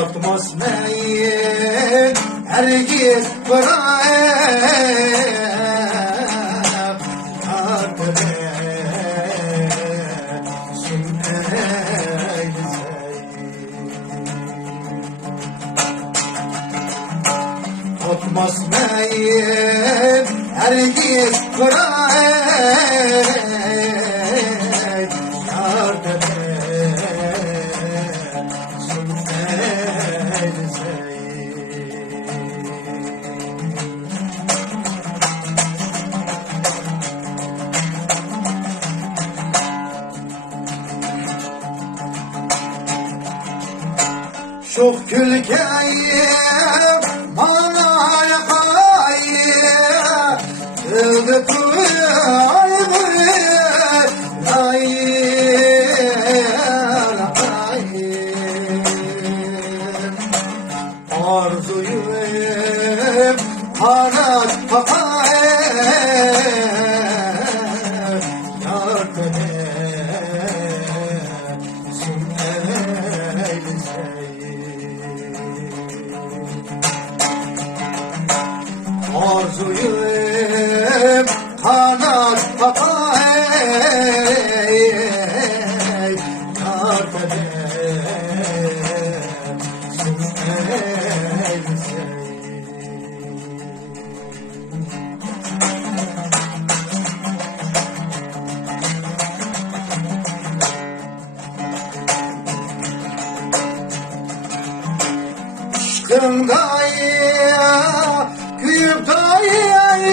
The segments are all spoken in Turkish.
Tatmaz neyin herkes bırak Tatmaz neyin herkes bırak Çok külkeyim bana yakayım Kıldı Arzuyum kanat kapayım Yardım etsin Arzuyum kanat kapayım Yardım Aşkımdayım, güyüptayım,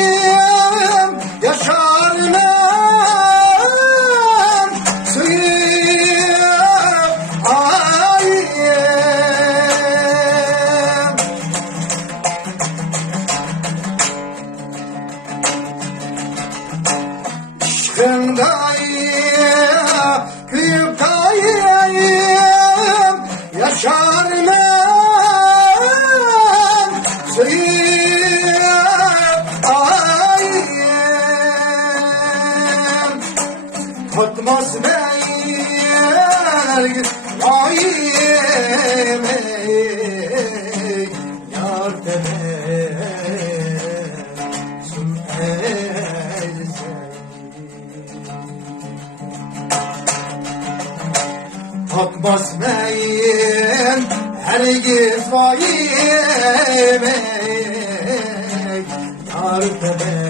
yaşarım suyum ayım. Aşkımdayım, güyüptayım, yaşarım Tatmaz neyin ayım Yardım etsin Tatmaz neyin herkes vayim Yardım